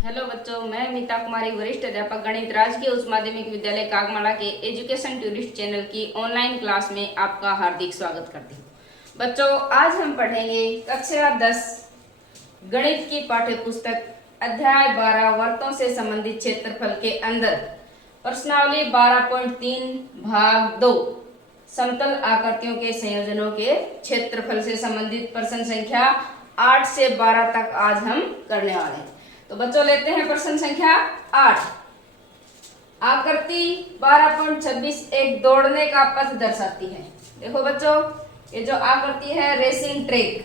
Hello बच्चों, मैं मीता कुमारी, वरिष्ठ अध्यापक गणित, राजकीय उच्च माध्यमिक विद्यालय कागमाड़ा के एजुकेशन टूरिस्ट चैनल की ऑनलाइन क्लास में आपका हार्दिक स्वागत करती हूँ। बच्चों, आज हम पढ़ेंगे कक्षा 10 गणित की पाठ्य पुस्तक अध्याय 12 वर्तों से संबंधित क्षेत्रफल के अंदर प्रश्नावली 12.3 भाग 2 समतल आकृतियों के संयोजनों के क्षेत्रफल से संबंधित प्रश्न संख्या 8 से 12 तक आज हम करने वाले हैं। तो बच्चों, लेते हैं प्रश्न संख्या 8। आकृति 12.26 एक दौड़ने का पथ दर्शाती है। देखो बच्चों, ये जो आकृति है रेसिंग ट्रैक,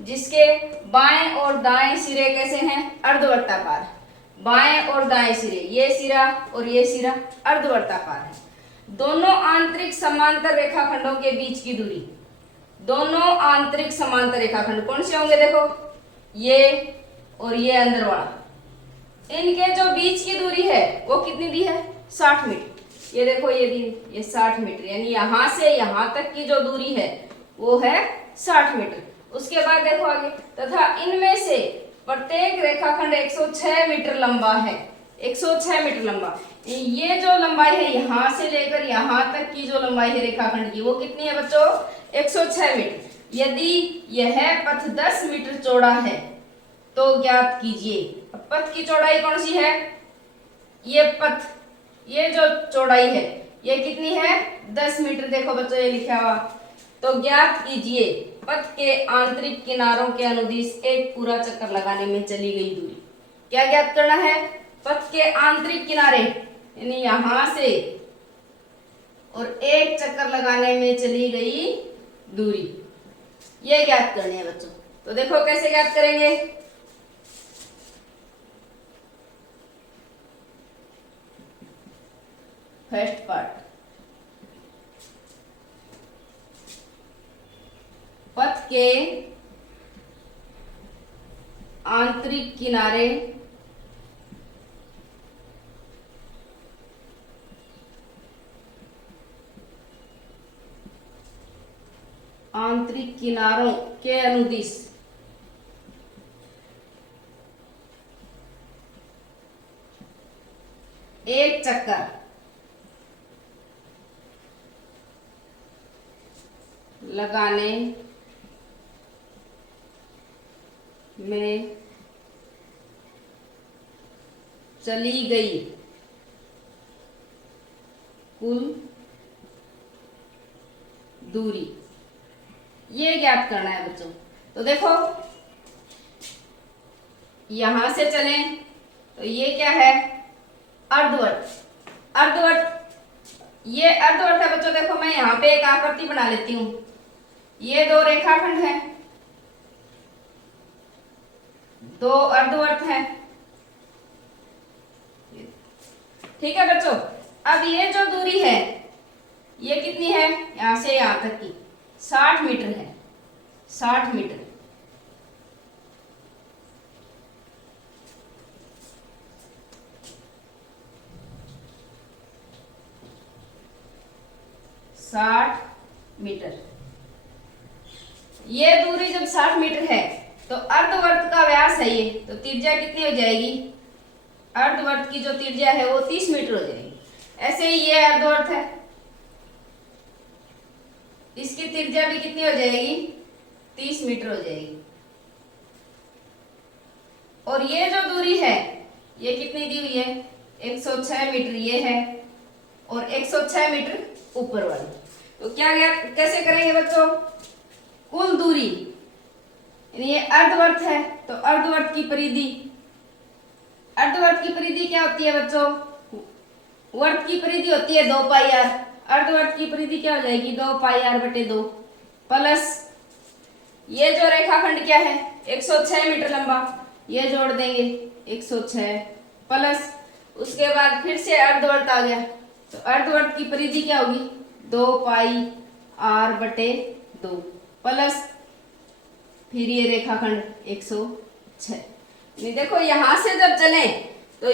जिसके बाएं और दाएं सिरे कैसे हैं? अर्धवर्ताकार। बाएं और दाएं सिरे, ये सिरा और ये सिरा अर्धवर्ताकार है। दोनों आंतरिक समांतर रेखाखंडों के बीच की दूरी, दोनों आंतरिक समांतर रेखाखंड कौन से होंगे? देखो, ये और ये अंदर वाला, इनके जो बीच की दूरी है वो कितनी दी है? 60 मीटर। ये देखो, ये दी, ये 60 मीटर, यानी यहां से यहां तक की जो दूरी है वो है 60 मीटर। उसके बाद देखो आगे, तथा इनमें से प्रत्येक रेखाखंड 106 मीटर लंबा है। 106 मीटर लंबा। ये जो लंबाई है यहां से लेकर यहां तक की जो लंबाई है रेखाखंड की, वो कितनी है बच्चों? 106 मीटर। यदि यह पथ 10 मीटर चौड़ा है तो ज्ञात कीजिए। पथ की चौड़ाई कौन सी है? ये पथ, ये जो चौड़ाई है ये कितनी है? 10 मीटर। देखो बच्चों, ये लिखा हुआ। तो ज्ञात कीजिए पथ के आंतरिक किनारों के अनुदिश एक पूरा चक्कर लगाने में चली गई दूरी। क्या ज्ञात करना है? पथ के आंतरिक किनारे, यानी यहां से और एक चक्कर लगाने में चली गई दूरी, ये ज्ञात करनी है बच्चों। तो देखो कैसे ज्ञात करेंगे। फर्स्ट पार्ट, पथ के आंतरिक किनारे आंतरिक किनारों के अनुदिश एक चक्कर लगाने में चली गई कुल दूरी, ये ज्ञात करना है बच्चों। तो देखो, यहां से चलें तो ये क्या है? अर्धवर्त। अर्धवर्त, ये अर्धवर्त है बच्चों। देखो, मैं यहाँ पे एक आकृति बना लेती हूँ। ये दो रेखाखंड हैं, दो अर्धवर्त हैं। ठीक है बच्चों। अब ये जो दूरी है ये कितनी है? यहां से यहां तक की 60 मीटर है। 60 मीटर। मीटर। ये दूरी जब 60 मीटर है तो अर्धवर्त का व्यास है ये, तो त्रिज्या कितनी हो जाएगी? अर्धवर्त की जो त्रिज्या है वो 30 मीटर हो जाएगी। ऐसे ही ये अर्धवर्त है, इसकी त्रिज्या भी कितनी हो जाएगी? 30 मीटर हो जाएगी। और ये जो दूरी है ये कितनी दी हुई है? 106 मीटर ये है, और 106 मीटर ऊपर वाली। तो क्या कैसे करेंगे बच्चों? कुल दूरी, यानी ये अर्धवर्त है तो अर्धवर्त की परिधि, अर्धवर्त की परिधि क्या होती है बच्चों? वर्त की परिधि होती है 2 पाई आर। अर्धवर्त की परिधि क्या हो जाएगी? 2 पाई आर बटे 2 प्लस ये जो रेखाखंड क्या है? 106 मीटर लंबा, ये जोड़ देंगे 106 प्लस, उसके बाद फिर से अर्धवर्त आ गया, तो अर्धवर्त की परिधि क्या होगी? 2 पाई आर बटे 2 प्लस फिर ये रेखाखंड 106। देखो, यहां से जब चले तो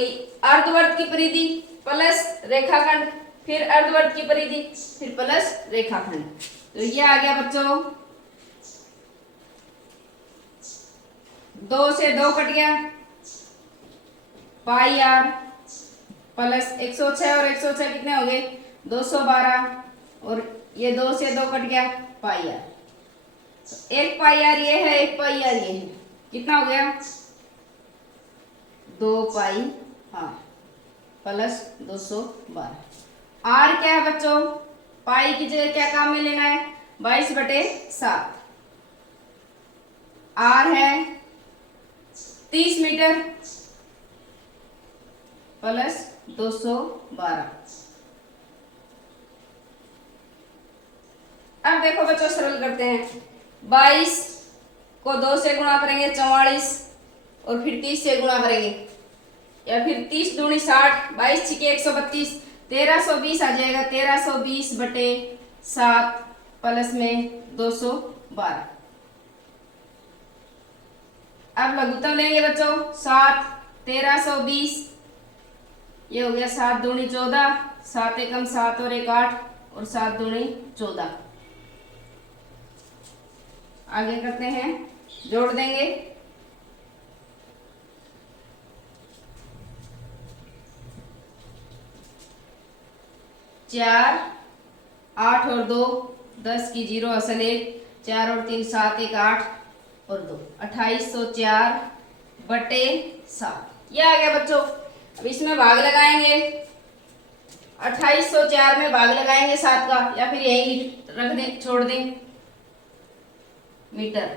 अर्धवर्त की परिधि प्लस रेखाखंड, फिर अर्धवर्त की परिधि, फिर प्लस रेखाखंड। तो ये आ गया बच्चों, 2 से 2 कट गया, पाई आर प्लस 106 और 106 कितने हो गए 212 और ये 2 से 2 कट गया पाई आर। एक पाई आर ये है एक पाई आर ये है कितना हो गया 2 पाई आर प्लस 212। आर क्या है बच्चों पाई की जगह क्या काम में लेना है 22/7। आर है 30 मीटर प्लस 212। अब देखो बच्चों सरल करते हैं 22 को 2 से गुणा करेंगे 44 और फिर 30 से गुणा करेंगे या फिर 30 दूनी 60 22 छिके 132 1320 आ जाएगा 1320/7 प्लस में 212। अब लघुत्तम लेंगे बच्चों 7 1320 ये हो गया 7 दूनी 14 7 एकम 7 और 1 8 और 7 दूनी 14। आगे करते हैं जोड़ देंगे 4 8 और 2 10 की 0 असल 1 4 और 3 7 1 8 और 2 2804/7 ये आ गया बच्चों। अब इसमें भाग लगाएंगे 2804 में भाग लगाएंगे 7 का या फिर यही रख दें छोड़ दें मीटर।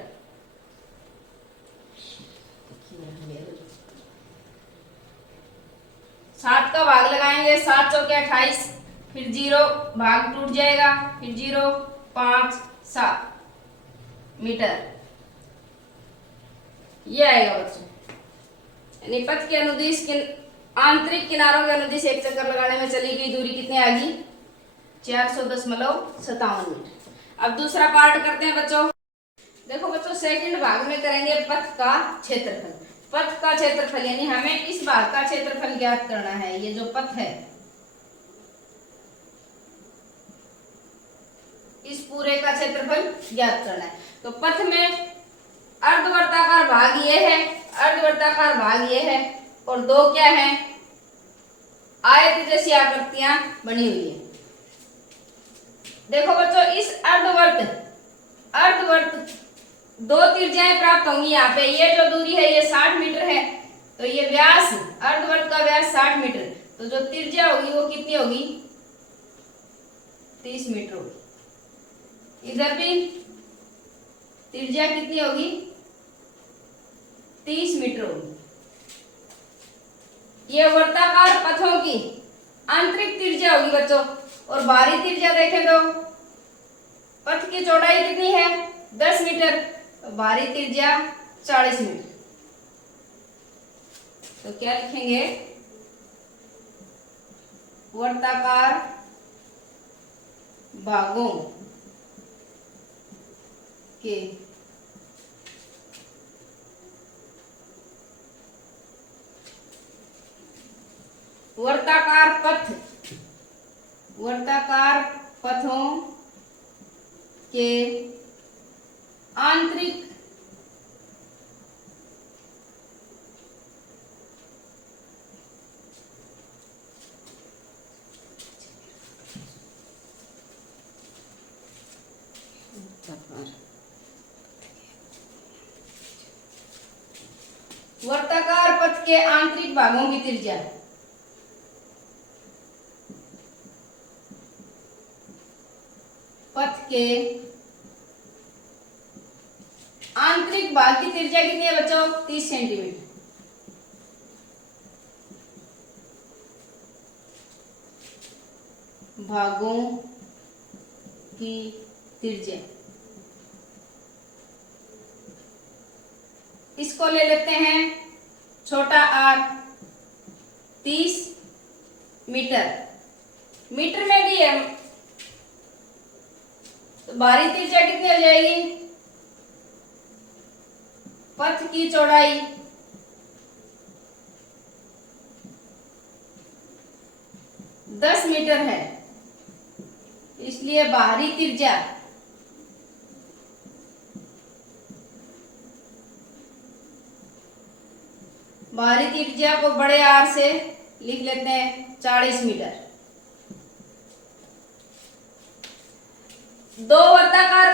7 का भाग लगाएंगे 7 चौके 28 फिर 0 भाग टूट जाएगा फिर 0 5 7 मीटर ये आएगा बच्चों। यानी पथ के अनुदिश आंतरिक किनारों के अनुदिश एक चक्कर लगाने में चली गई दूरी कितनी आ गई 400.57 मीटर। अब दूसरा पार्ट करते हैं बच्चों। देखो बच्चों सेकंड भाग में करेंगे पथ का क्षेत्रफल। पथ का क्षेत्रफल यानी हमें इस भाग का क्षेत्रफल ज्ञात करना है। ये जो पथ है इस पूरे का क्षेत्रफल ज्ञात करना है। तो पथ में अर्धवर्ताकार भाग ये है अर्धवर्ताकार भाग ये है और दो क्या है आयत जैसी आकृतियां बनी हुई है। देखो बच्चों इस अर्धवर्त दो त्रिज्याएं प्राप्त होंगी। यहाँ पे ये जो दूरी है ये 60 मीटर है तो ये व्यास अर्धवर्त का व्यास 60 मीटर तो जो त्रिज्या होगी वो कितनी होगी 30 मीटर होगी। इधर भी त्रिज्या कितनी होगी 30 मीटर होगी। ये वर्ताकार पथों की आंतरिक त्रिज्या होगी बच्चों और बाहरी त्रिज्या देखें तो पथ की चौड़ाई कितनी है 10 मीटर तो बाहरी त्रिज्या 40 मीटर। तो क्या लिखेंगे वर्ताकार भागों के वर्ताकार पथों के आंतरिक वर्ताकार पथ के आंतरिक भागों की त्रिज्या पथ के आंतरिक भाग की त्रिज्या कितनी है बच्चों 30 सेंटीमीटर। भागों की त्रिज्या इसको ले लेते हैं छोटा r 30 मीटर मीटर में भी है तो बाहरी त्रिज्या कितनी हो जाएगी पथ की चौड़ाई 10 मीटर है इसलिए बाहरी त्रिज्या बाहरी त्रिज्या को बड़े आर से लिख लेते हैं 40 मीटर। दो वर्ताकार,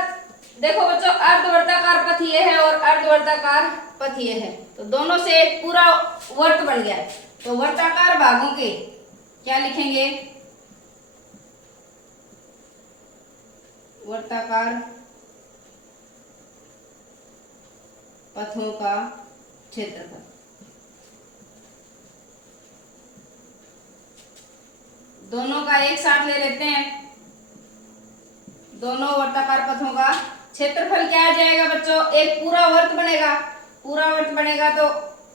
देखो बच्चों अर्धवर्ताकार पथ ये है और अर्धवर्ताकार पथ ये है, तो दोनों से एक पूरा वर्त बन गया। तो वर्ताकार भागों के क्या लिखेंगे, वर्ताकार पथों का क्षेत्रफल। दोनों का एक साथ ले लेते हैं, दोनों वर्ताकार पथों का क्षेत्रफल क्या आ जाएगा बच्चों, एक पूरा वर्त बनेगा। पूरा वर्त बनेगा तो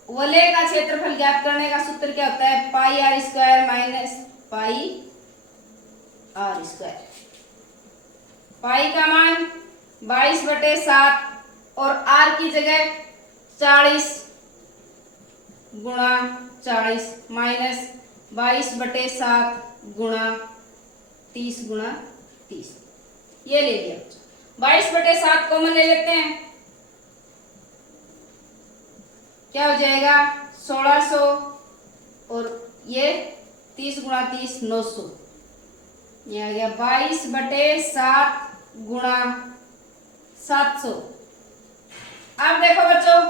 वलय का क्षेत्रफल ज्ञात करने का सूत्र क्या होता है, pi r square minus pi r square. Pi का मान 22/7 और आर की जगह 40 गुणा 40 माइनस 22/7 गुणा 30 गुणा 30, ये ले लिया। 22/7 कॉमन ले लेते हैं, क्या हो जाएगा 1600 और ये 30 गुणा 30 900, ये आ गया 22/7 गुणा 700। अब देखो बच्चों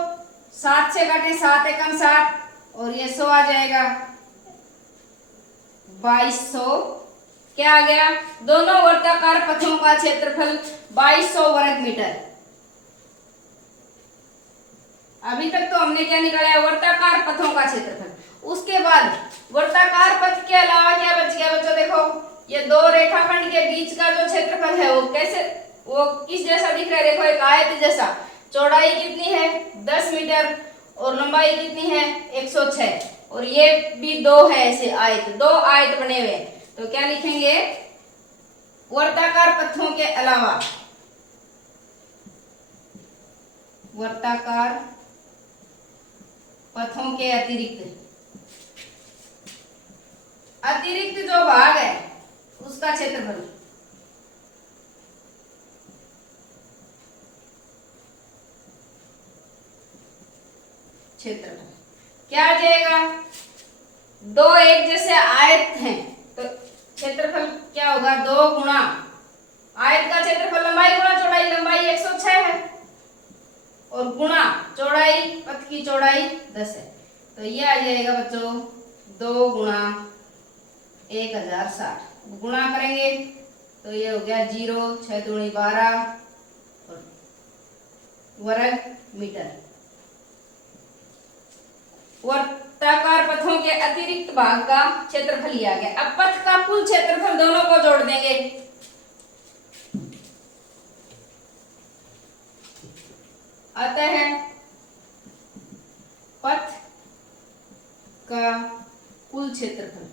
7 से काटे 7 एकम 7 और ये 100 आ जाएगा 2200। क्या आ गया, दोनों वर्ताकार पथों का क्षेत्रफल 2200 वर्ग मीटर। अभी तक तो हमने क्या निकाला, वर्ताकार पथों का क्षेत्रफल। उसके बाद वर्ताकार पथ के अलावा क्या बच गया बच्चों, देखो ये दो रेखाखंड के बीच का जो क्षेत्रफल है वो कैसे, वो किस जैसा दिख रहा है, देखो एक आयत जैसा। चौड़ाई कितनी है 10 मीटर और लंबाई कितनी है 106, और ये भी दो है ऐसे आयत, दो आयत बने हुए। तो क्या लिखेंगे, वर्ताकार पथों के अलावा, वर्ताकार पथों के अतिरिक्त, अतिरिक्त जो भाग है उसका क्षेत्रफल। क्षेत्रफल क्या आ जाएगा, दो एक जैसे आयत हैं तो क्षेत्रफल क्या होगा, 2 गुणा आयत का क्षेत्रफल लंबाई गुणा चौड़ाई, लंबाई 106 है और गुणा चौड़ाई, पथ की चौड़ाई 10 है। तो ये आ जाएगा बच्चों 2 गुणा 1060, गुणा करेंगे तो ये हो गया 0 6 दूनी 12 वर्ग मीटर। वर्ताकार पथों के अतिरिक्त भाग का क्षेत्रफल लिया गया। अब पथ का कुल क्षेत्रफल दोनों को जोड़ देंगे। अतः पथ का कुल क्षेत्रफल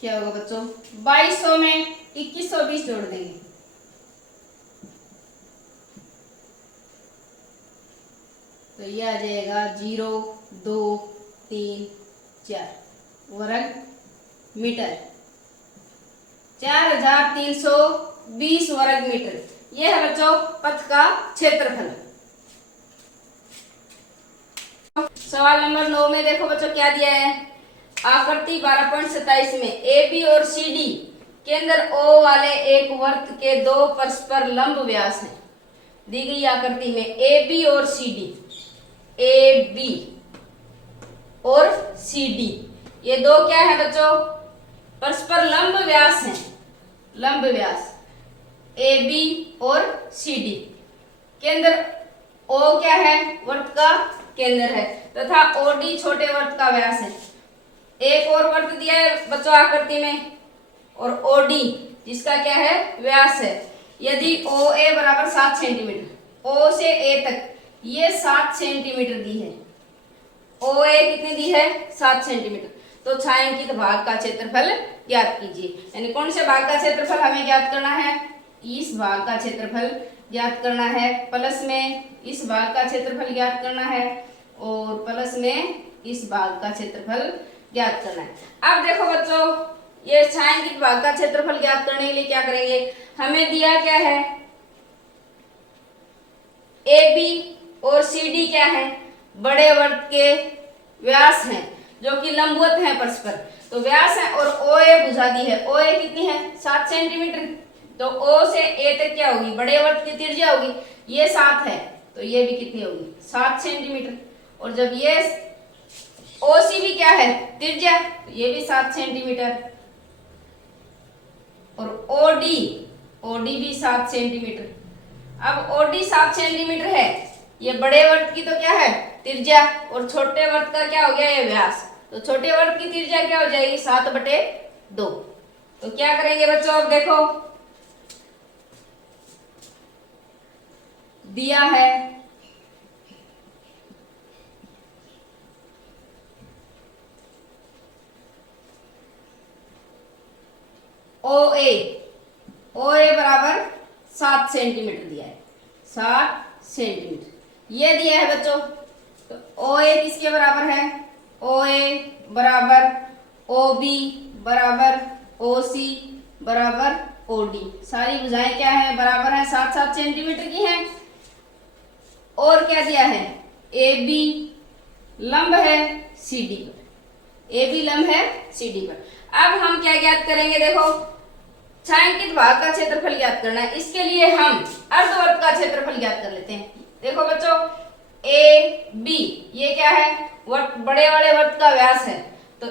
क्या होगा बच्चों, 2200 में 2120 जोड़ देंगे, तो ये आ जाएगा 0 2 3 4 वर्ग मीटर, 4320 वर्ग मीटर। ये है बच्चों पथ का क्षेत्रफल। सवाल नंबर 9 में देखो बच्चों क्या दिया है, आकृति 12.27 में ए बी और सी डी केंद्र ओ वाले एक वर्त के दो परस्पर लंब व्यास हैं। दी गई आकृति में ए बी और सी डी, ए बी और सी डी, ये दो क्या है बच्चों, परस्पर लंब व्यास हैं। लंब व्यास ए बी और सी डी, केंद्र ओ क्या है, वर्त का केंद्र है, तथा ओ डी छोटे वर्त का व्यास है। एक और वर्त दिया है बच्चों आकृति में, और ओ डी जिसका क्या है, व्यास है। यदि ओ ए बराबर 7 सेंटीमीटर, ओ से ए तक ये 7 सेंटीमीटर दी है, ओ ए कितनी दी है 7 सेंटीमीटर, तो छायांकित भाग का क्षेत्रफल ज्ञात कीजिए। यानी कौन से भाग का क्षेत्रफल हमें ज्ञात करना है, इस भाग का क्षेत्रफल ज्ञात करना है, प्लस में इस भाग का क्षेत्रफल ज्ञात करना है, और प्लस में इस भाग का क्षेत्रफल ज्ञात करना है। अब देखो बच्चों, ये छायांकित भाग का क्षेत्रफल ज्ञात करने के लिए क्या करेंगे, हमें दिया क्या है, और सी डी क्या है, बड़े वर्त के व्यास हैं जो कि लंबवत हैं परस्पर, तो व्यास है। और ओ ए भुजा दी है, ओ ए कितनी है 7 सेंटीमीटर, तो ओ से ए तक क्या होगी, बड़े वर्त की त्रिज्या होगी, ये 7 है तो ये भी कितनी होगी 7 सेंटीमीटर। और जब ये ओ सी भी क्या है त्रिज्या, तो ये भी 7 सेंटीमीटर। और ओडी भी 7 सेंटीमीटर। अब ओडी 7 सेंटीमीटर है, ये बड़े वर्त की तो क्या है त्रिज्या, और छोटे वर्त का क्या हो गया ये व्यास, तो छोटे वर्त की त्रिज्या क्या हो जाएगी 7/2। तो क्या करेंगे बच्चों, अब देखो दिया है ओ ए बराबर 7 सेंटीमीटर दिया है, 7 सेंटीमीटर ये दिया है बच्चों। तो ओ ए किसके बराबर है, ओ ए बराबर ओ बी बराबर ओ सी बराबर ओ डी, सारी भुजाएं क्या है बराबर है 7-7 सेंटीमीटर की हैं। और क्या दिया है, ए बी लंब है सी डी पर, ए बी लंब है सी डी पर। अब हम क्या ज्ञात करेंगे, देखो छायांकित भाग का क्षेत्रफल ज्ञात करना है, इसके लिए हम अर्धवर्त का क्षेत्रफल ज्ञात कर लेते हैं। देखो बच्चों ए बी ये क्या है वर्त, बड़े वाले वर्त का व्यास है, तो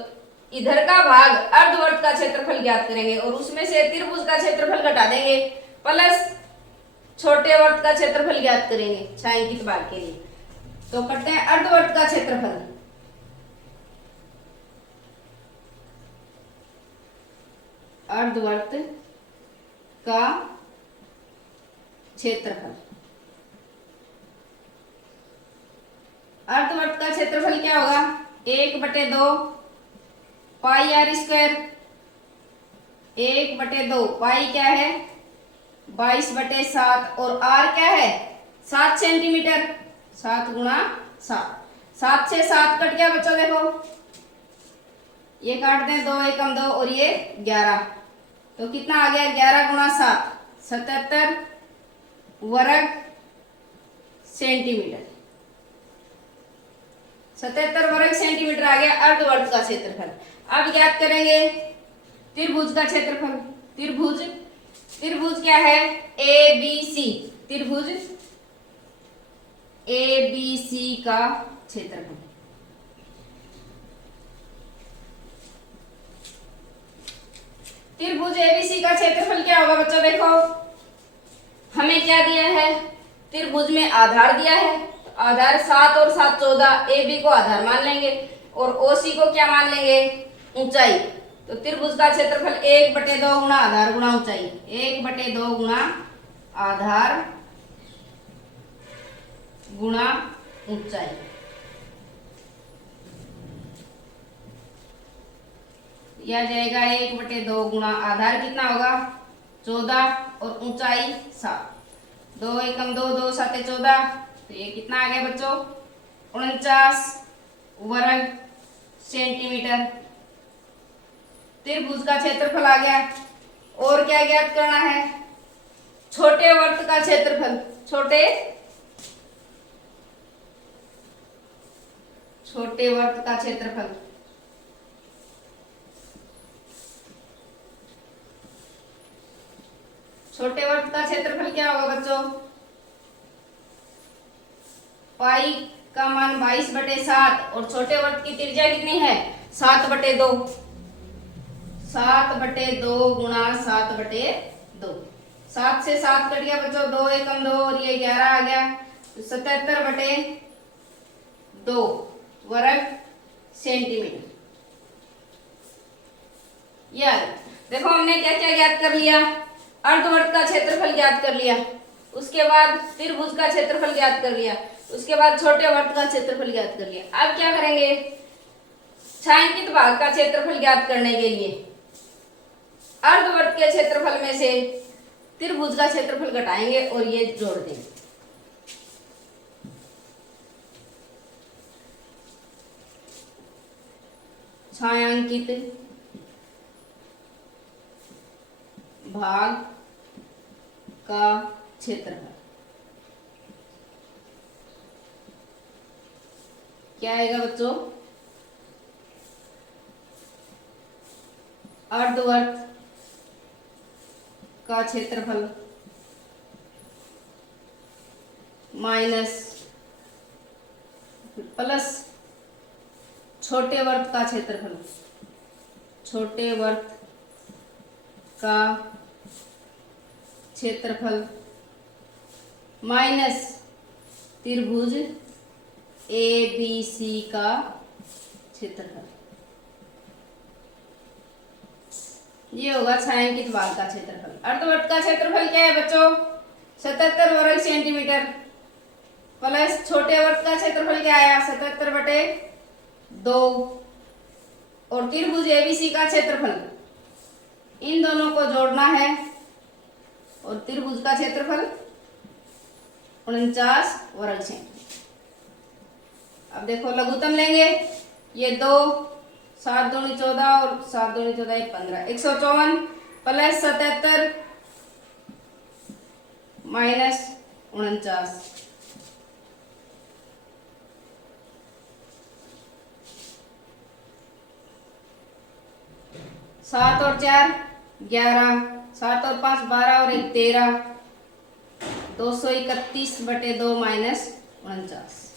इधर का भाग अर्धवर्त का क्षेत्रफल ज्ञात करेंगे और उसमें से त्रिभुज का क्षेत्रफल घटा देंगे प्लस छोटे वर्त का क्षेत्रफल ज्ञात करेंगे छायांकित भाग के लिए। तो करते हैं अर्धवर्त का क्षेत्रफल, अर्धवर्त का क्षेत्रफल, अर्धवर्त का क्षेत्रफल क्या होगा 1/2 पाई आर स्क्वायर, 1/2 पाई क्या है 22/7 और आर क्या है 7 सेंटीमीटर, 7 गुणा 7, 7 से 7 कट गया बच्चों, देखो ये काटते हैं 2 एकम 2 और ये 11, तो कितना आ गया 11 गुणा 7 77 वर्ग सेंटीमीटर, 77 वर्ग सेंटीमीटर आ गया अर्धवर्त का क्षेत्रफल। अब ज्ञात करेंगे त्रिभुज का क्षेत्रफल, त्रिभुज क्या है ए बी सी, त्रिभुज ए बी सी का क्षेत्रफल, त्रिभुज एबीसी का क्षेत्रफल क्या होगा बच्चों, देखो हमें क्या दिया है त्रिभुज में आधार दिया है, तो आधार 7 और 7 14, ए बी को आधार मान लेंगे और ओ सी को क्या मान लेंगे ऊंचाई, तो त्रिभुज का क्षेत्रफल 1/2 गुणा आधार गुणा ऊंचाई, 1/2 गुणा आधार गुणा ऊंचाई, यह जाएगा 1/2 गुणा आधार कितना होगा 14 और ऊंचाई 7, 2 एकम 2, 2 7 14, तो ये कितना आ गया बच्चों 49 वर्ग सेंटीमीटर, त्रिभुज का क्षेत्रफल आ गया। और क्या ज्ञात करना है, छोटे वर्त का क्षेत्रफल, छोटे वर्त का क्षेत्रफल, छोटे वर्त का क्षेत्रफल क्या होगा बच्चों, पाई का मान 22/7 और छोटे वर्त की त्रिज्या कितनी है 7/2, 7/2 गुणा 7/2, 7 से 7 कट गया बच्चों, 2 एकम 2 और ये 11 आ गया, तो 77/2 वर्ग सेंटीमीटर। यह देखो हमने क्या क्या ज्ञात कर लिया, अर्धवर्त का क्षेत्रफल ज्ञात कर लिया, उसके बाद त्रिभुज का क्षेत्रफल ज्ञात कर लिया, उसके बाद छोटे वर्त का क्षेत्रफल ज्ञात कर लिया। अब क्या करेंगे, छायांकित भाग का क्षेत्रफल ज्ञात करने के लिए अर्धवर्त के क्षेत्रफल में से त्रिभुज का क्षेत्रफल घटाएंगे और ये जोड़ देंगे। छायांकित भाग का क्षेत्रफल, क्या आएगा बच्चों, अर्धवर्त का क्षेत्रफल माइनस प्लस छोटे वर्त का क्षेत्रफल, छोटे वर्त का क्षेत्रफल माइनस त्रिभुज ए बी सी का क्षेत्रफल। ये होगा छायांकित भाग का क्षेत्रफल। अर्धवर्त का क्षेत्रफल क्या है बच्चों, 77 वर्ग सेंटीमीटर प्लस छोटे वर्त का क्षेत्रफल क्या आया, 77/2 और त्रिभुज एबीसी का क्षेत्रफल, इन दोनों को जोड़ना है और त्रिभुज का क्षेत्रफल 49 वर्ग सेंटीमीटर। अब देखो लघुत्तम लेंगे, ये 2 7 दूनी 14 और 7 दूनी 14 15, 154 प्लस 77 माइनस 49, सात और 4 11, 7 और 5 12 और 1 13, 231/2 माइनस 49।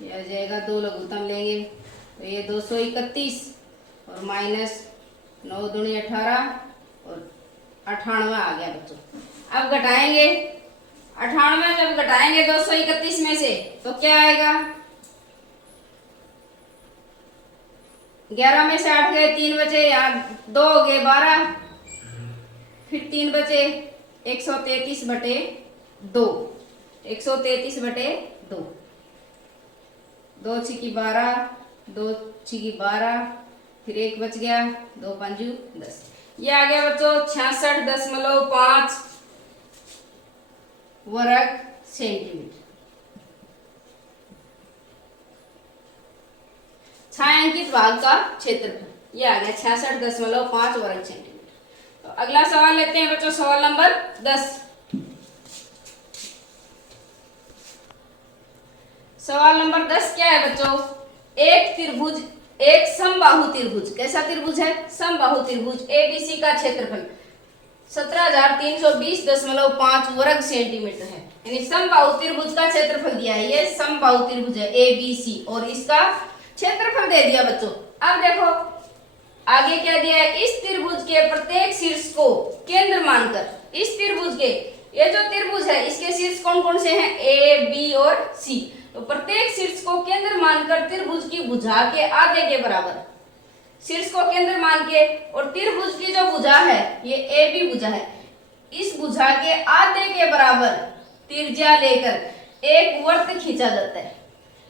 ये आ जाएगा, 2 लघुत्तम लेंगे तो ये 231 और माइनस 9 दूनी 18 और 98 आ गया बच्चों। अब घटाएंगे, 98 जब घटाएंगे 231 में से तो क्या आएगा, 11 में से 8 गए, 3 बचे, यहाँ 2 हो गए 12, फिर 3 बचे, 133/2, 133/2, 2 छिकी 12, 2 छिकी 12, फिर 1 बच गया, 2 पंजू 10। ये आ गया बच्चों 66.5 वर्ग सेंटीमीटर। छायांकित भाग का क्षेत्रफल ये आ गया 66.5 वर्ग सेंटीमीटर। तो अगला सवाल लेते हैं बच्चों, सवाल नंबर 10। सवाल नंबर 10 क्या है बच्चों, एक त्रिभुज, एक समबाहु त्रिभुज, कैसा त्रिभुज है, समबाहु त्रिभुज एबीसी का क्षेत्रफल 17,320.5 वर्ग सेंटीमीटर है। यानी समबाहु त्रिभुज का क्षेत्रफल दिया है, ये समबाहु त्रिभुज है एबीसी और इसका क्षेत्रफल दे दिया बच्चों। अब देखो आगे क्या दिया है, इस त्रिभुज के प्रत्येक शीर्ष को केंद्र मानकर, इस त्रिभुज के, ये जो त्रिभुज है इसके शीर्ष कौन कौन से हैं, ए बी और सी, तो प्रत्येक शीर्ष को केंद्र मानकर त्रिभुज की भुजा के आधे के बराबर, शीर्ष को केंद्र मान के, और त्रिभुज की जो भुजा है ये ए बी भुजा है, इस भुजा के आधे के बराबर त्रिज्या लेकर एक वर्त खींचा जाता है।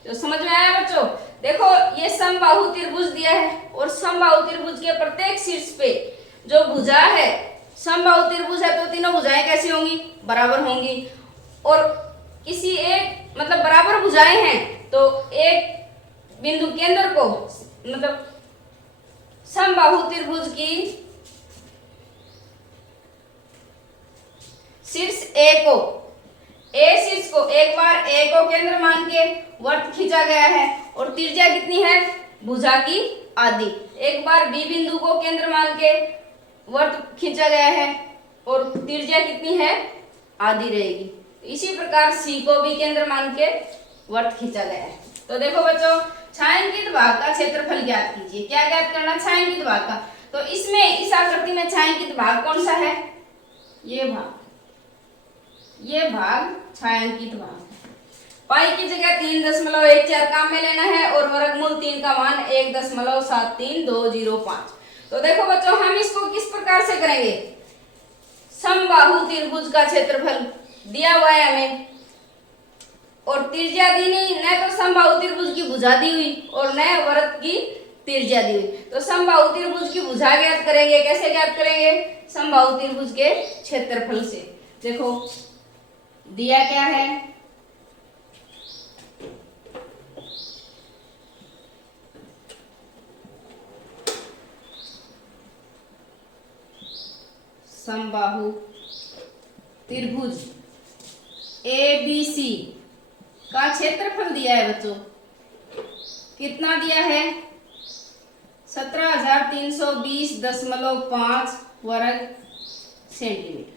तो समझ में आया बच्चों, देखो ये समबाहु त्रिभुज दिया है और समबाहु त्रिभुज के प्रत्येक शीर्ष पे जो भुजा है, समबाहु त्रिभुज है तो तीनों भुजाएं कैसी होंगी, बराबर होंगी, और किसी एक मतलब बराबर भुजाएं हैं तो एक बिंदु केंद्र को, मतलब समबाहु त्रिभुज की शीर्ष ए को, ए शीर्ष को एक बार ए को केंद्र मान के वर्त खींचा गया है और त्रिज्या कितनी है, भुजा की आधी, एक बार बी बिंदु को केंद्र मान के वर्त खींचा गया है और त्रिज्या कितनी है, आधी रहेगी। इसी प्रकार सी को भी केंद्र मान के वर्त खींचा गया है। तो देखो बच्चों, छायांकित भाग का क्षेत्रफल ज्ञात कीजिए। क्या ज्ञात करना, छायांकित भाग का। तो इसमें इस आकृति में छायांकित भाग कौन सा है, ये भाग, ये भाग छायांकित भाग। पाई की जगह 3.14 काम में लेना है और वर्गमूल 3 का मान 1.73205। तो देखो बच्चों हम इसको किस प्रकार से करेंगे, समबाहु त्रिभुज का क्षेत्रफल दिया हुआ है हमें और त्रिज्या दी नहीं, न तो समबाहु त्रिभुज की भुजा दी हुई और न वर्त की त्रिज्या दी हुई, तो समबाहु त्रिभुज की भुजा ज्ञात करेंगे। कैसे ज्ञात करेंगे, समबाहु त्रिभुज के क्षेत्रफल से। देखो दिया क्या है, समबाहु त्रिभुज ए बी सी का क्षेत्रफल दिया है बच्चों। कितना दिया है? 17,320.5 वर्ग सेंटीमीटर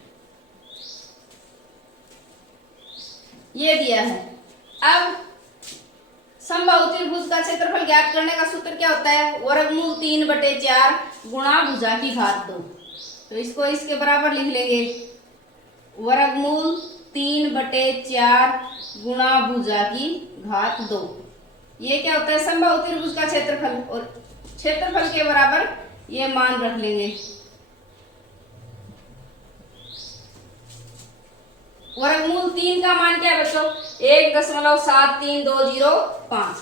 ये दिया है। अब समबाहु त्रिभुज का क्षेत्रफल ज्ञात करने का सूत्र क्या होता है? वर्गमूल 3/4 गुणा भुजा की घात 2। तो इसको इसके बराबर लिख लेंगे, वर्गमूल 3/4 गुणा भुजा की घात 2। ये क्या होता है? समबाहु त्रिभुज का क्षेत्रफल, और क्षेत्रफल के बराबर ये मान रख लेंगे। वर्गमूल 3 का मान क्या है बच्चों? 1.73205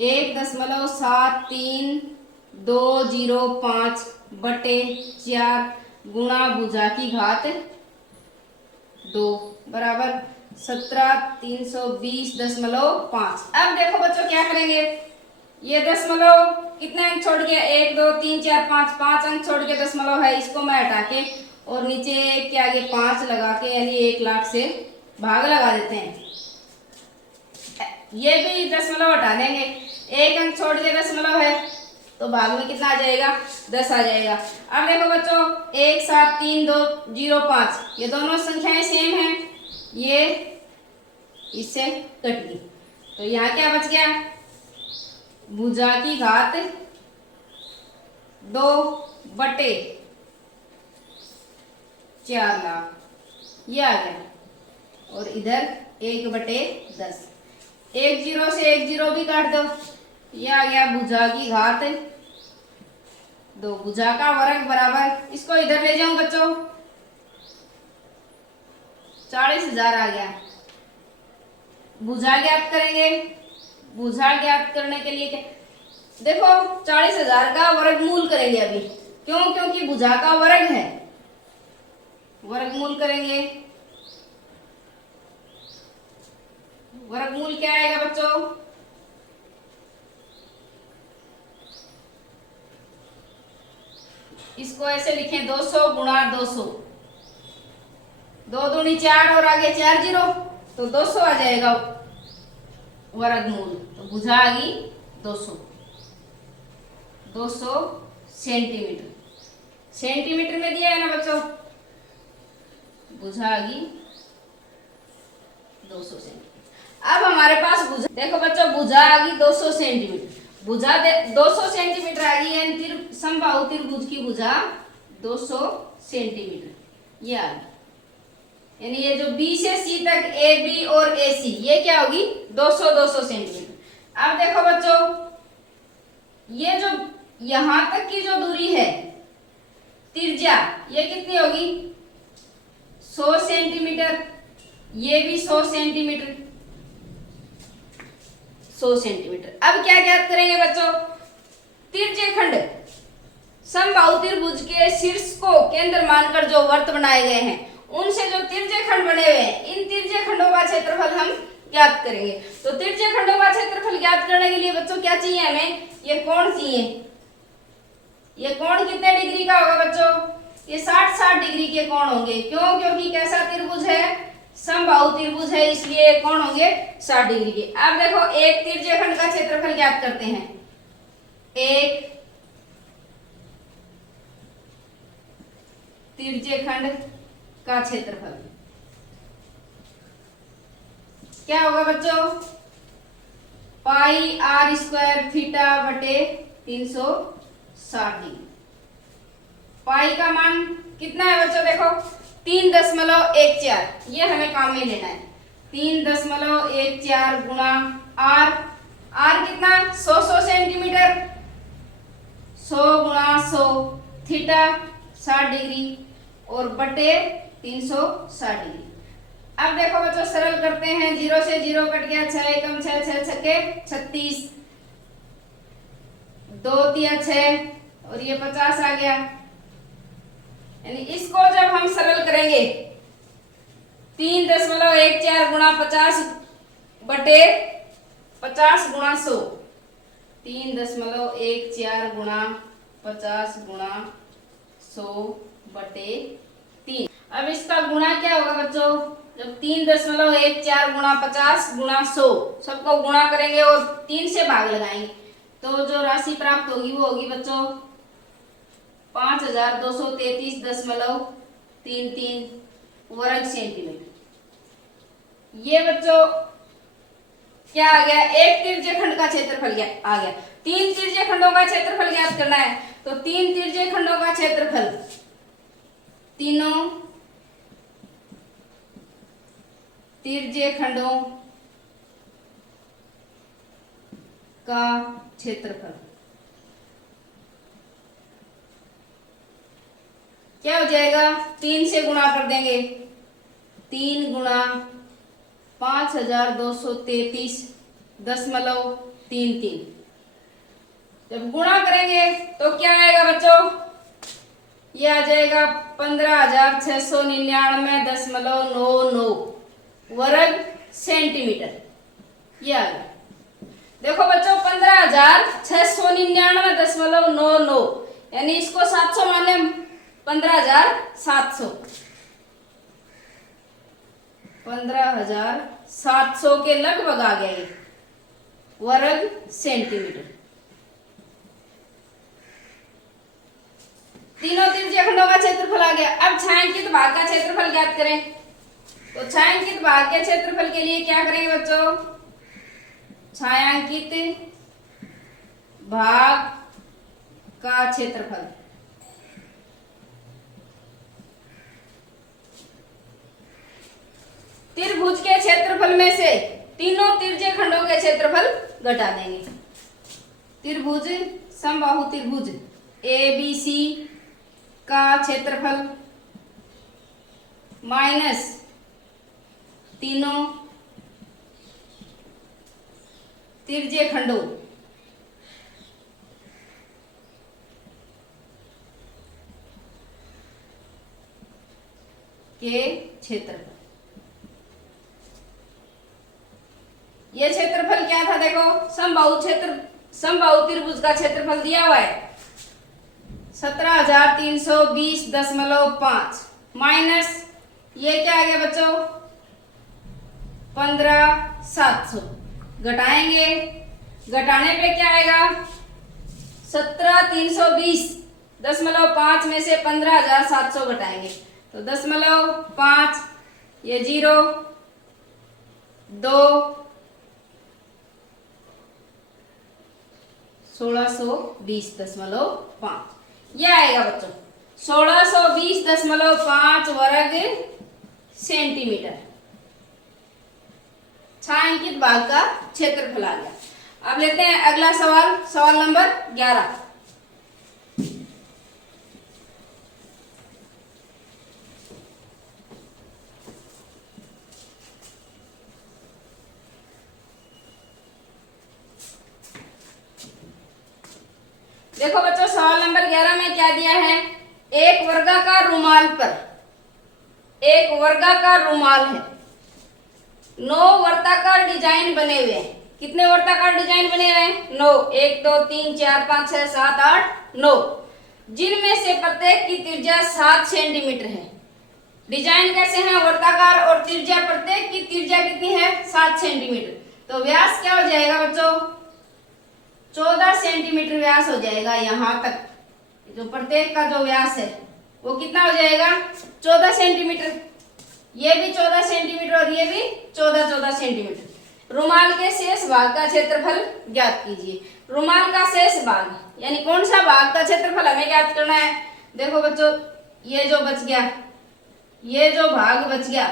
1.73205 बटे 4 गुणा भुजा की घात 2 बराबर 17,320.5। अब देखो बच्चों क्या करेंगे, ये दशमलव कितने अंक छोड़ गया? 1 2 3 4 5 अंक छोड़ के दशमलव है, इसको मैं हटा के और नीचे के आगे 5 लगा के यानी 1 लाख से भाग लगा देते हैं। ये भी दशमलव हटा देंगे, 1 अंक छोड़ के दशमलव है तो भाग में कितना आ जाएगा? 10 आ जाएगा। अब देखो बच्चों 1,73205 ये दोनों संख्याएं सेम हैं, ये इससे कट गई तो यहाँ क्या बच गया? भुजा की घात 2 बटे 4 लाख ये आ गया, और इधर 1/10। 1 0 से 1 0 भी काट दो, ये आ गया भुजा की घात 2। भुजा का वर्ग बराबर, इसको इधर ले जाऊं बच्चों, 40,000 आ गया। भुजा ज्ञात करेंगे, भुजा ज्ञात करने के लिए क्या देखो 40,000 का वर्गमूल करेंगे अभी, क्यों? क्योंकि भुजा का वर्ग है, वर्गमूल करेंगे। वर्गमूल क्या आएगा बच्चों? इसको ऐसे लिखें 200 गुणा 200, 2 दूनी 4 और आगे 4 जीरो तो 200 आ जाएगा वर्गमूल। तो भुजा आ गई 200 सेंटीमीटर। सेंटीमीटर में दिया है ना बच्चों, भुजा आ गई 200 सेंटीमीटर। अब हमारे पास भुजा देखो बच्चों, भुजा आ गई 200 सेंटीमीटर। भुजा 200 सेंटीमीटर आ गई, यानी समबाहु त्रिभुज की भुजा 200 सेंटीमीटर ये आ गई। यानी ये जो बी से सी तक ए बी और ए सी ये क्या होगी? 200 सेंटीमीटर। अब देखो बच्चों, ये जो यहां तक की जो दूरी है त्रिज्या ये कितनी होगी? 100 सेंटीमीटर। ये भी 100 सेंटीमीटर, 100 सेंटीमीटर। अब क्या ज्ञात करेंगे बच्चों? तिर्यखंड समबाहु त्रिभुज के शीर्ष को केंद्र मानकर जो वर्त बनाए गए हैं उनसे जो तिर्यखंड बने हुए हैं, इन तिर्यखंडों का क्षेत्रफल हम ज्ञात करेंगे। तो तिर्यखंडों का क्षेत्रफल ज्ञात करने के लिए बच्चों क्या चाहिए हमें? ये कोण चाहिए। ये कोण कितने डिग्री का होगा बच्चों? ये 60 डिग्री के कोण होंगे। क्यों? क्योंकि कैसा त्रिभुज है? समबाहु त्रिभुज है, इसलिए ये कोण होंगे 60 डिग्री के। अब देखो एक तिर्यखंड का क्षेत्रफल ज्ञात करते हैं। एक तिर्यखंड का क्षेत्रफल क्या होगा बच्चों? पाई आर स्क्वायर थीटा बटे 360 डिग्री। पाई का मान कितना है बच्चों? देखो 3.14 ये हमें काम में लेना है। 3.14 गुणा आर, आर कितना? 100 सेंटीमीटर। 100 गुणा 100 थीटा 60 डिग्री और बटे 360 डिग्री। अब देखो बच्चों सरल करते हैं, 0 से 0 कट गया, 6 एकम 6, 6 छक्के 36, 2 तिया 6 और ये 50 आ गया। यानी इसको जब हम सरल करेंगे 3.14 गुणा 50 बटे 50 गुणा 100, 3.14 गुणा 50 गुणा 100 बटे 3। अब इसका गुणा क्या होगा बच्चों? जब 3.14 गुणा 50 गुणा 100 सबको गुणा करेंगे और 3 से भाग लगाएंगे तो जो राशि प्राप्त होगी वो होगी बच्चों 5233.33 वर्ग सेंटीमीटर। ये बच्चों क्या आ गया, एक तिर्यक खंड का क्षेत्रफल आ गया। 3 तिर्यक खंडों का क्षेत्रफल ज्ञात करना है तो 3 तिर्यक खंडों का क्षेत्रफल, तीनों तिर्यक खंडों का क्षेत्रफल क्या हो जाएगा, 3 से गुणा कर देंगे, 3 गुणा 5233.33। जब गुणा करेंगे तो क्या आएगा बच्चों, ये आ जाएगा 15,699.99 वर्ग सेंटीमीटर। ये आ गया। देखो बच्चों 15,699.99 यानी इसको 700 मान लें, 15,700 के लगभग आ गया ये वर्ग सेंटीमीटर। तीनों तिर्यक खंडों का क्षेत्रफल आ गया। अब छायांकित भाग का क्षेत्रफल ज्ञात करें तो छायांकित भाग के क्षेत्रफल के लिए क्या करेंगे बच्चों, छायांकित भाग का क्षेत्रफल त्रिभुज के क्षेत्रफल में से तीनों तिर्यक खंडों के क्षेत्रफल घटा देंगे। त्रिभुज समबाहु त्रिभुज ABC का क्षेत्रफल माइनस तीनों तिर्यक खंडों के क्षेत्रफल। ये क्षेत्रफल क्या था, देखो समबाहु त्रिभुज का क्षेत्रफल दिया हुआ है 17,320.5 माइनस ये क्या आ गया बच्चों 15,700। घटाएंगे, घटाने पे क्या आएगा 17,320.5 में से 15,700 घटाएंगे तो 0.5 ये 0 2 1620.5 ये आएगा बच्चों 1620.5 वर्ग सेंटीमीटर। छायांकित भाग का क्षेत्रफल आ गया। अब लेते हैं अगला सवाल, सवाल नंबर 11। देखो बच्चों सवाल नंबर 11 में क्या दिया है, एक वर्गाकार रुमाल पर, एक वर्गाकार रुमाल है, 9 वर्ताकार डिजाइन बने हुए हैं। कितने वर्ताकार डिजाइन बने हुए हैं 9, 1 2 3 4 5 6 7 8 9, जिनमें से प्रत्येक की त्रिज्या 7 सेंटीमीटर है। डिजाइन कैसे हैं वर्ताकार और त्रिज्या प्रत्येक की त्रिज्या कितनी है 7 सेंटीमीटर। तो व्यास क्या हो जाएगा बच्चों 14 सेंटीमीटर व्यास हो जाएगा। यहाँ तक जो प्रत्येक का जो व्यास है वो कितना हो जाएगा 14 सेंटीमीटर। ये भी 14 सेंटीमीटर और ये भी 14 सेंटीमीटर। रुमाल के शेष भाग का क्षेत्रफल ज्ञात कीजिए। रुमाल का शेष भाग यानी कौन सा भाग का क्षेत्रफल हमें ज्ञात करना है। देखो बच्चों ये जो बच गया, ये जो भाग बच गया,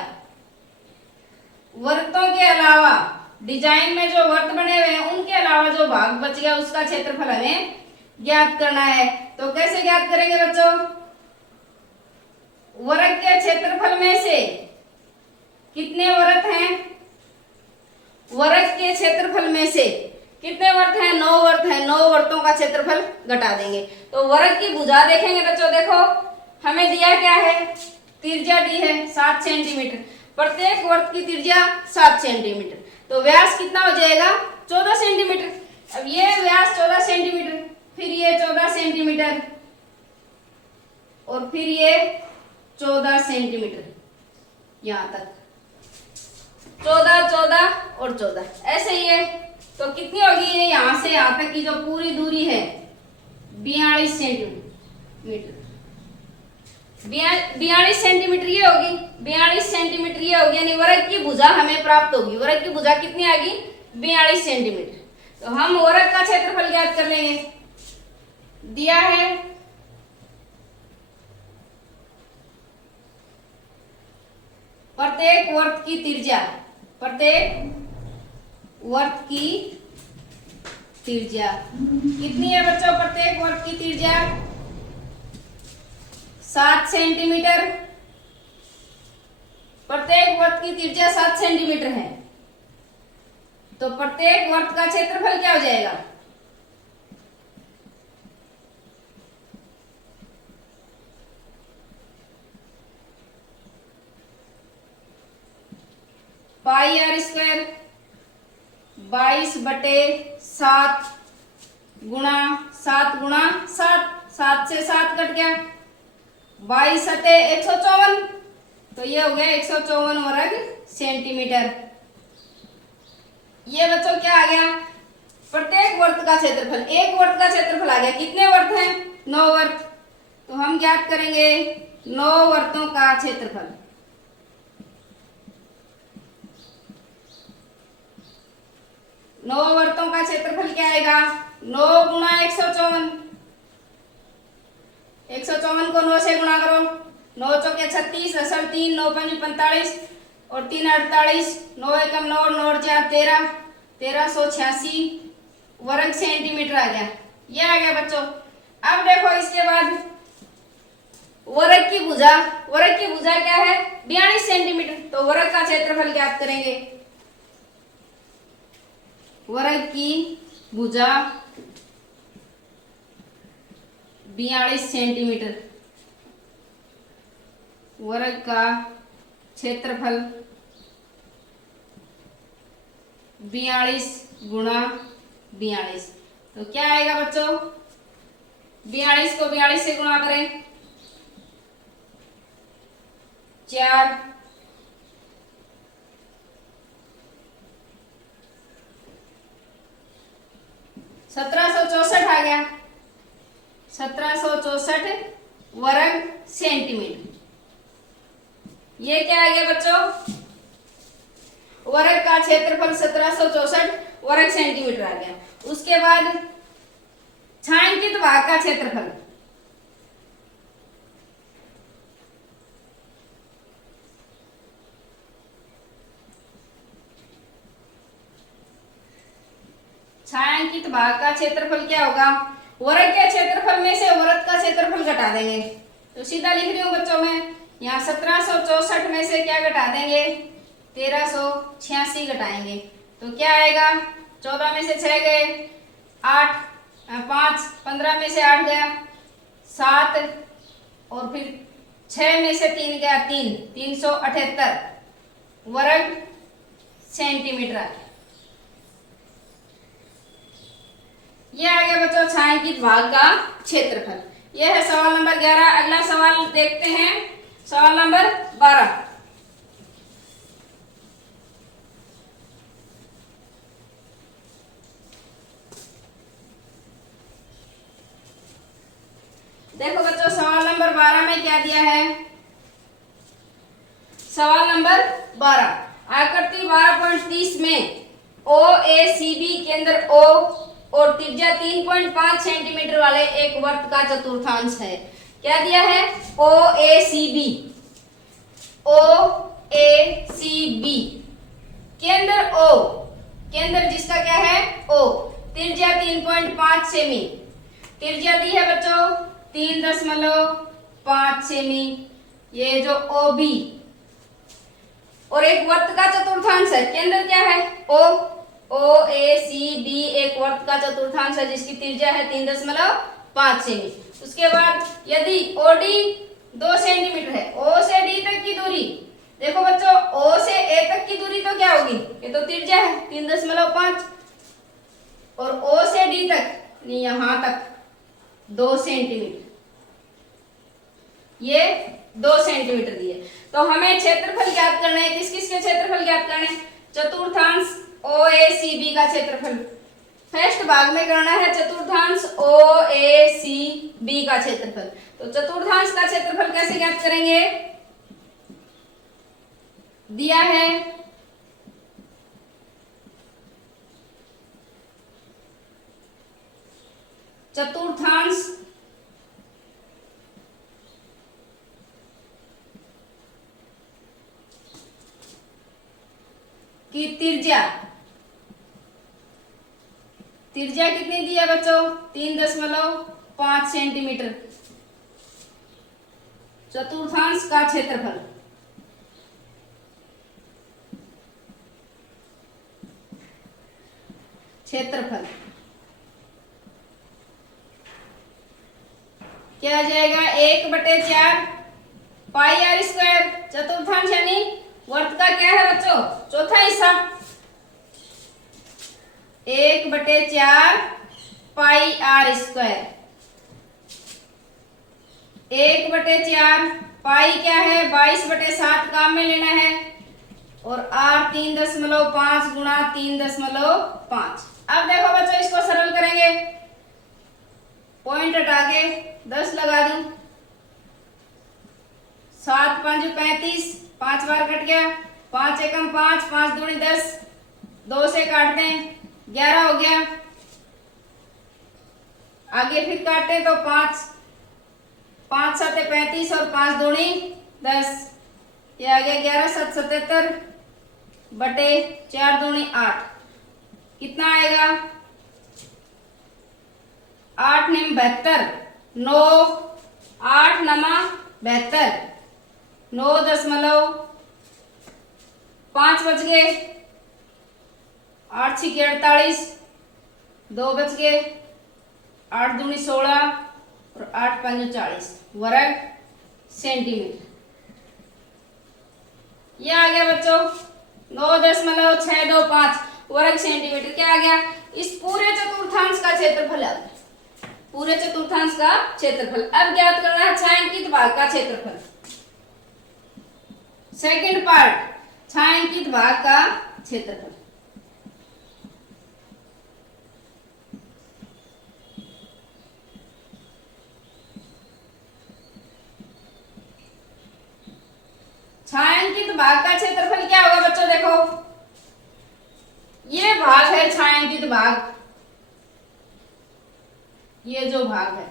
वर्तों के अलावा डिजाइन में जो वर्त बने हुए हैं उनके अलावा जो भाग बच गया उसका क्षेत्रफल हमें ज्ञात करना है। तो कैसे ज्ञात करेंगे बच्चों, वर्ग के क्षेत्रफल में से कितने वर्त हैं, वर्ग के क्षेत्रफल में से कितने वर्त हैं 9 वर्त हैं, 9 वर्तों का क्षेत्रफल घटा देंगे। तो वर्ग की भुजा देखेंगे बच्चों, देखो हमें दिया क्या है, त्रिज्या दी है 7 सेंटीमीटर, प्रत्येक वर्त की त्रिज्या 7 सेंटीमीटर, तो व्यास कितना हो जाएगा 14 सेंटीमीटर। अब ये व्यास 14 सेंटीमीटर, फिर ये 14 सेंटीमीटर और फिर ये 14 सेंटीमीटर यहाँ तक। 14, 14 और 14 ऐसे ही है। तो कितनी होगी ये यहाँ से यहाँ तक की जो पूरी दूरी है 42 सेंटीमीटर। 42 सेंटीमीटर ये होगी, 42 सेंटीमीटर ये होगी, यानी वर्ग की भुजा हमें प्राप्त होगी। वर्ग की भुजा कितनी आ गई? 42 सेंटीमीटर। तो हम वर्ग का क्षेत्रफल ज्ञात कर लेंगे। दिया है प्रत्येक वर्त की त्रिज्या, प्रत्येक वर्त की त्रिज्या कितनी है बच्चों? प्रत्येक वर्त की त्रिज्या 7 सेंटीमीटर। प्रत्येक वर्त की त्रिज्या 7 सेंटीमीटर है, तो प्रत्येक वर्त का क्षेत्रफल क्या हो जाएगा? पाई आर स्क्वायर 22/7 गुणा 7 गुणा 7, 7 से 7 कट गया, 22 सते 154, तो ये हो गया 154 वर्ग सेंटीमीटर। ये बच्चों क्या आ गया? प्रत्येक वर्त का क्षेत्रफल। एक वर्त का क्षेत्रफल आ गया। कितने वर्त हैं? 9 वर्त। तो हम ज्ञात करेंगे 9 वर्तों का क्षेत्रफल। 9 वर्तों का क्षेत्रफल क्या आएगा? 9 गुणा 154, 154 को 9 से गुणा करो, 9 चौके 36, असल 3, 9 पंजे 45 और 3 48, 9 एकम 9 और 9 4 13, 1386 वर्ग सेंटीमीटर आ गया। ये आ गया बच्चों। अब देखो इसके बाद वर्ग की भुजा। वर्ग की भुजा क्या है? 42 सेंटीमीटर। तो वर्ग का क्षेत्रफल ज्ञात करेंगे। वर्ग की भुजा 42 सेंटीमीटर। वर्ग का क्षेत्रफल 42 गुणा 42। तो क्या आएगा बच्चों? 42 को 42 से गुणा करें, 4 1764 आ गया। 1764 वर्ग सेंटीमीटर। ये क्या आ गया बच्चों? वर्ग का क्षेत्रफल 1764 वर्ग सेंटीमीटर आ गया। उसके बाद छायांकित भाग का क्षेत्रफल। छायांकित भाग का क्षेत्रफल क्या होगा? वर्ग के क्षेत्रफल में से वर्ग का क्षेत्रफल घटा देंगे। तो सीधा लिख रही हूँ बच्चों में, यहाँ 1764 में से क्या घटा देंगे? 1386 घटाएंगे। तो क्या आएगा? 14 में से 6 गए, 8, 5, 15 में से 8 गया, 7 और फिर 6 में से 3 गया, 3, 378 वर्ग सेंटीमीटर। ये आ गया बच्चों छायांकित भाग का क्षेत्रफल। यह है सवाल नंबर 11। अगला सवाल देखते हैं, सवाल नंबर 12। देखो बच्चों सवाल नंबर 12 में क्या दिया है? सवाल नंबर 12, आकृति 12.30 में OACB केंद्र O और त्रिज्या 3.5 सेंटीमीटर वाले एक वर्त का चतुर्थांश है। क्या दिया है? OACB, OACB केंद्र O, केंद्र जिसका क्या है? O, त्रिज्या 3.5 सेमी। त्रिज्या दी है बच्चों 3.5 सेमी। ये जो OB और एक वर्त का चतुर्थांश है। केंद्र क्या है? O, OACB एक वर्त का चतुर्थांश है जिसकी त्रिज्या है 3.5 सेमी। उसके बाद यदि OD 2 सेंटीमीटर है, O से D तक की दूरी, देखो बच्चों O से A तक की दूरी तो क्या होगी? ये तो त्रिज्या है 3.5 और O से D तक यहां तक 2 सेंटीमीटर, ये 2 सेंटीमीटर दिए। तो हमें क्षेत्रफल ज्ञात करना है। किस किस के क्षेत्रफल ज्ञात करने? चतुर्थांश OACB का क्षेत्रफल। फर्स्ट भाग में करना है चतुर्थांश OACB का क्षेत्रफल। तो चतुर्थांश का क्षेत्रफल कैसे ज्ञात करेंगे? दिया है चतुर्थांश की त्रिज्या। त्रिज्या कितनी दी है बच्चों? 3.5 सेंटीमीटर। चतुर्थांश का क्षेत्रफल क्या आ जाएगा? 1/4 पाई आर स्क्वायर। चतुर्थांश यानी वर्त का क्या है बच्चों? चौथा हिस्सा। 1/4 पाई आर स्क्वायर। 1/4 पाई क्या है? 22/7 काम में लेना है और r 3.5 गुणा 3.5। अब देखो बच्चों इसको सरल करेंगे। पॉइंट हटा के 10 लगा दूं। 7 5 35, 5 बार कट गया। 5 एकम 5, 5 दूनी 10, 2 से काटते हैं 11 हो गया। आगे फिर काटते हैं तो 5 5 7 35 और 5 दूनी 10। ये आ गया 11 7 77 बटे 4 दूनी 8। कितना आएगा? 8 निम 72, 9 8 नमा 72, 9.5 बच गए। 8 6 48, 2 बच गए। 8 दूनी 16 और 8 5 40 वर्ग सेंटीमीटर। ये आ गया बच्चों 9.625 वर्ग सेंटीमीटर। क्या आ गया? इस पूरे चतुर्थांश का क्षेत्रफल आ गया। पूरे चतुर्थांश का क्षेत्रफल। अब ज्ञात करना है छायांकित भाग का क्षेत्रफल। सेकंड पार्ट, छायांकित भाग का क्षेत्रफल। छायांकित भाग का क्षेत्रफल क्या होगा बच्चों? देखो ये भाग है छायांकित भाग। ये जो भाग है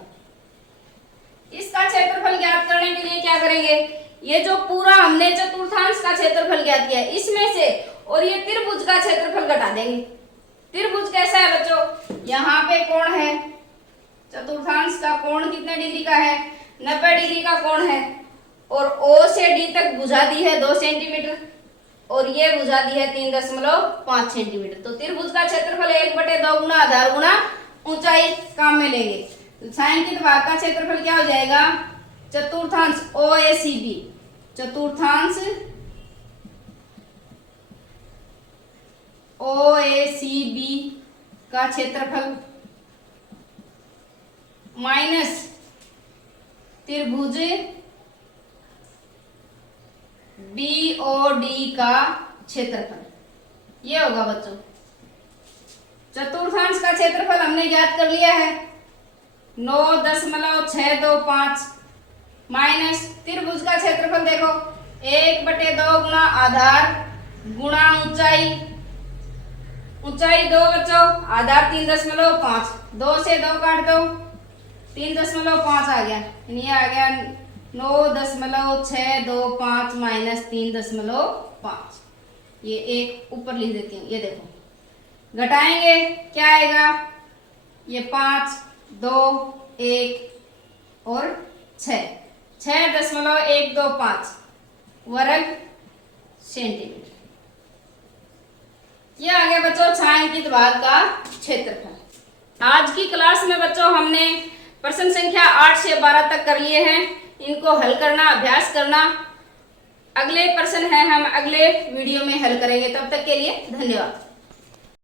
इसका क्षेत्रफल ज्ञात करने के लिए क्या करेंगे? ये जो पूरा हमने चतुर्थांश का क्षेत्रफल ज्ञात किया है इसमें से और ये त्रिभुज का क्षेत्रफल घटा देंगे। त्रिभुज कैसा है बच्चों? यहाँ पे कोण है। चतुर्थांश का कोण कितने डिग्री का है? 90 डिग्री का कोण है। और O से D तक भुजा दी है 2 सेंटीमीटर और ये भुजा दी है 3.5 सेंटीमीटर। तो त्रिभुज का क्षेत्रफल 1/2 गुना आधार गुना ऊंचाई काम में लेंगे। तो छायांकित भाग का क्षेत्रफल क्या हो जाएगा? चतुर्थांश OACB, चतुर्थांश OACB का क्षेत्रफल माइनस त्रिभुज BOD का क्षेत्रफल। ये होगा बच्चों। चतुर्थांश का क्षेत्रफल हमने ज्ञात कर लिया है 9.625 माइनस त्रिभुज का क्षेत्रफल देखो 1/2 गुणा आधार गुणा ऊंचाई। ऊंचाई 2 बच्चों, आधार 3.5, 2 से 2 काट दो 3.5 आ गया। ये आ गया 9.625 माइनस 3.5। ये एक ऊपर लिख देती हूँ। ये देखो घटाएंगे क्या आएगा? ये 5 2 1 और 6.125 वर्ग सेंटीमीटर। ये आ गया बच्चों छायांकित भाग का क्षेत्रफल। आज की क्लास में बच्चों हमने प्रश्न संख्या 8 से 12 तक कर लिए हैं। इनको हल करना, अभ्यास करना। अगले प्रश्न है हम अगले वीडियो में हल करेंगे। तब तक के लिए धन्यवाद।